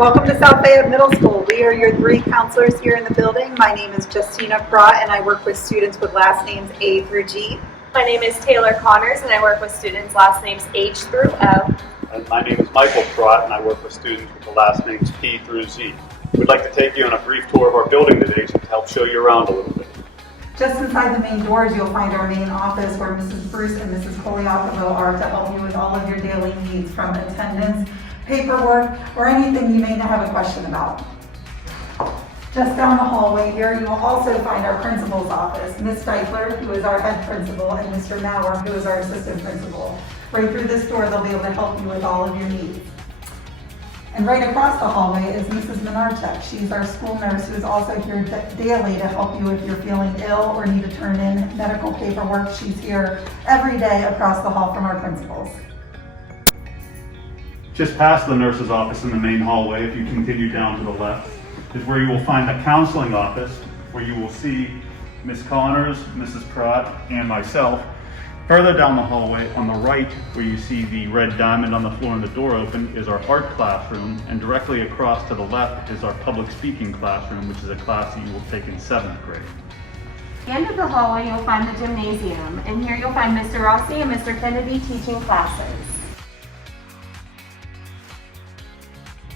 Welcome to South Fayette Middle School. We are your 3 counselors here in the building. My name is Justina Pratt and I work with students with last names A through G. My name is Taylor Connors and I work with students last names H through O. And my name is Michael Pratt and I work with students with the last names P through Z. We'd like to take you on a brief tour of our building today to help show you around a little bit. Just inside the main doors, you'll find our main office where Mrs. Bruce and Mrs. Koliakovo are to help you with all of your daily needs, from attendance, paperwork, or anything you may have a question about. Just down the hallway here, you will also find our principal's office, Ms. Steichler, who is our head principal, and Mr. Mauer, who is our assistant principal. Right through this door, they'll be able to help you with all of your needs. And right across the hallway is Mrs. Minarchuk. She's our school nurse who is also here daily to help you if you're feeling ill or need to turn in medical paperwork. She's here every day across the hall from our principals. Just past the nurse's office in the main hallway, if you continue down to the left, is where you will find the counseling office, where you will see Ms. Connors, Mrs. Pratt, and myself. Further down the hallway, on the right, where you see the red diamond on the floor and the door open, is our art classroom, and directly across to the left is our public speaking classroom, which is a class that you will take in 7th grade. At the end of the hallway, you'll find the gymnasium, and here you'll find Mr. Rossi and Mr. Kennedy teaching classes.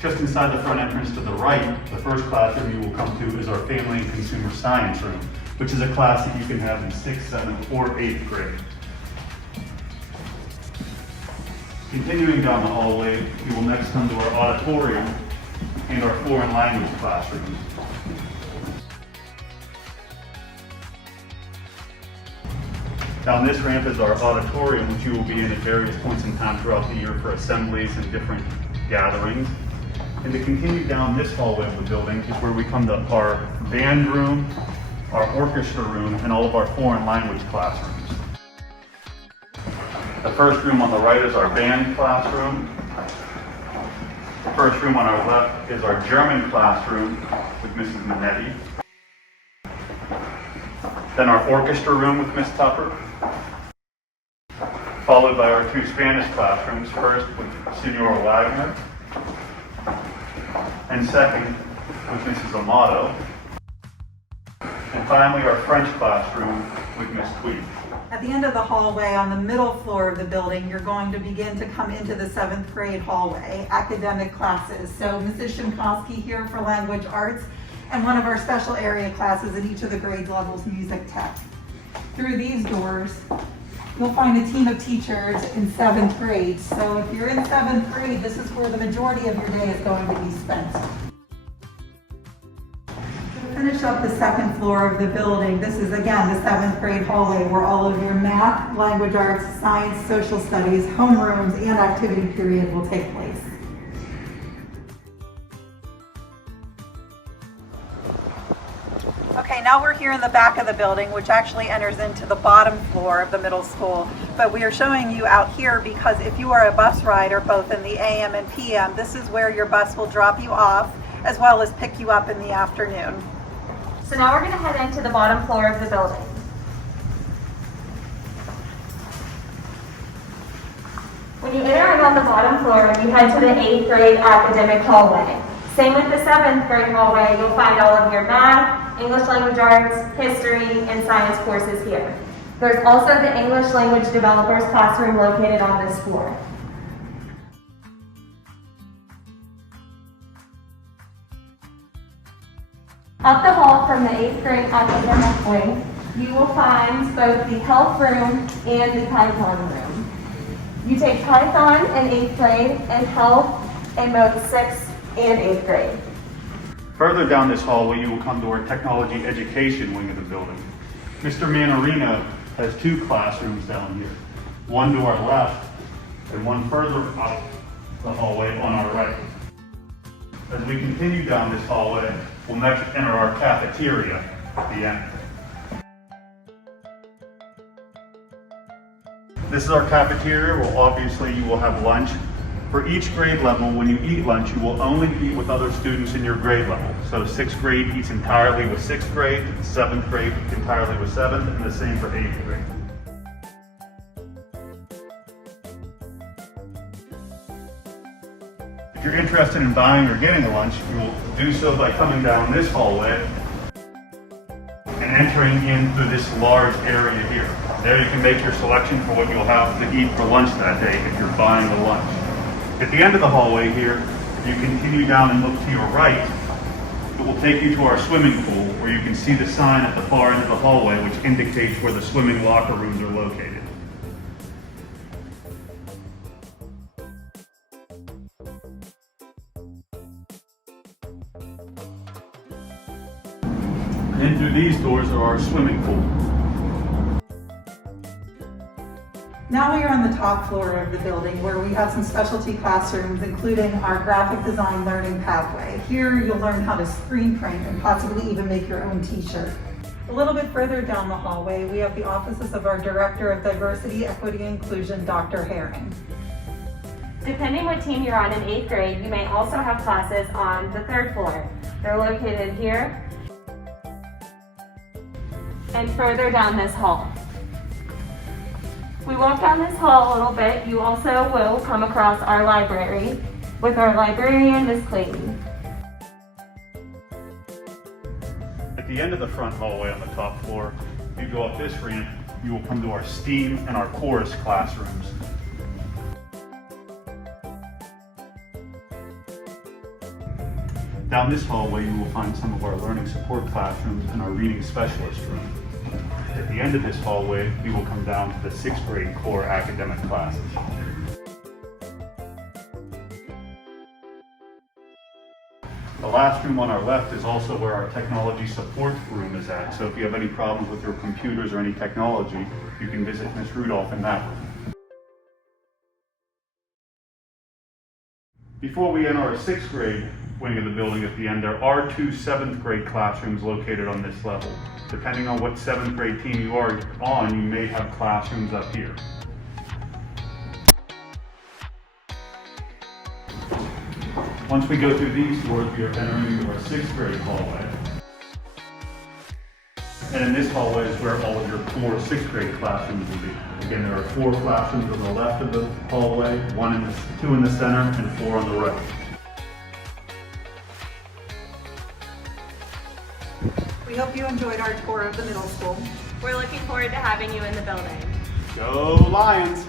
Just inside the front entrance to the right, the first classroom you will come to is our Family and Consumer Science room, which is a class that you can have in 6th, 7th, or 8th grade. Continuing down the hallway, you will next come to our auditorium and our foreign language classrooms. Down this ramp is our auditorium, which you will be in at various points in time throughout the year for assemblies and different gatherings. And to continue down this hallway of the building is where we come to our band room, our orchestra room, and all of our foreign language classrooms. The first room on the right is our band classroom. The first room on our left is our German classroom with Mrs. Minetti. Then our orchestra room with Miss Tupper. Followed by our 2 Spanish classrooms, first with Senora Wagner, and second with Mrs. Amato. And finally our French classroom with Miss Tweed. At the end of the hallway on the middle floor of the building, you're going to begin to come into the 7th grade hallway, academic classes. So Mrs. Shimkowski here for language arts, and one of our special area classes in each of the grade levels, music tech. Through these doors, you'll find a team of teachers in 7th grade. So if you're in 7th grade, this is where the majority of your day is going to be spent. Finish up the 2nd floor of the building. This is again the 7th grade hallway where all of your math, language arts, science, social studies, homerooms, and activity period will take place. Okay, now we're here in the back of the building, which actually enters into the bottom floor of the middle school. But we are showing you out here because if you are a bus rider, both in the AM and PM, this is where your bus will drop you off as well as pick you up in the afternoon. So now we're going to head into the bottom floor of the building. When you enter in on the bottom floor, you head to the 8th grade academic hallway. Same with the 7th grade hallway, you'll find all of your math, English language arts, history, and science courses here. There's also the English language developers classroom located on this floor. Up the hall from the 8th grade academic wing, you will find both the health room and the Python room. You take Python in 8th grade and health in both 6th and 8th grade. Further down this hallway, you will come to our technology education wing of the building. Mr. Manarino has 2 classrooms down here, one to our left and one further up the hallway on our right. As we continue down this hallway, we'll next enter our cafeteria at the end. This is our cafeteria where obviously you will have lunch. For each grade level, when you eat lunch, you will only eat with other students in your grade level. So 6th grade eats entirely with 6th grade, 7th grade entirely with 7th, and the same for 8th grade. If you're interested in buying or getting a lunch, you will do so by coming down this hallway and entering in through this large area here. There you can make your selection for what you'll have to eat for lunch that day if you're buying a lunch. At the end of the hallway here, if you continue down and look to your right, it will take you to our swimming pool, where you can see the sign at the far end of the hallway which indicates where the swimming locker rooms are located. In through these doors are our swimming pool. Now we are on the top floor of the building where we have some specialty classrooms, including our graphic design learning pathway. Here you'll learn how to screen print and possibly even make your own t-shirt. A little bit further down the hallway, we have the offices of our Director of Diversity, Equity, and Inclusion, Dr. Herring. Depending what team you're on in 8th grade, you may also have classes on the 3rd floor. They're located here and further down this hall. We walk down this hall a little bit. You also will come across our library with our librarian, Ms. Clayton. At the end of the front hallway on the top floor, if you go up this ramp, you will come to our STEAM and our chorus classrooms. Down this hallway, you will find some of our learning support classrooms and our reading specialist room. At the end of this hallway, we will come down to the 6th grade core academic classes. The last room on our left is also where our technology support room is at. So if you have any problems with your computers or any technology, you can visit Ms. Rudolph in that room. Before we enter our 6th grade wing of the building at the end, there are 2 7th grade classrooms located on this level. Depending on what 7th grade team you are on, you may have classrooms up here. Once we go through these doors, we are entering into our 6th grade hallway. And in this hallway is where all of your core 6th grade classrooms will be. Again, there are 4 classrooms on the left of the hallway, 2 in the center, and 4 on the right. We hope you enjoyed our tour of the middle school. We're looking forward to having you in the building. Go Lions!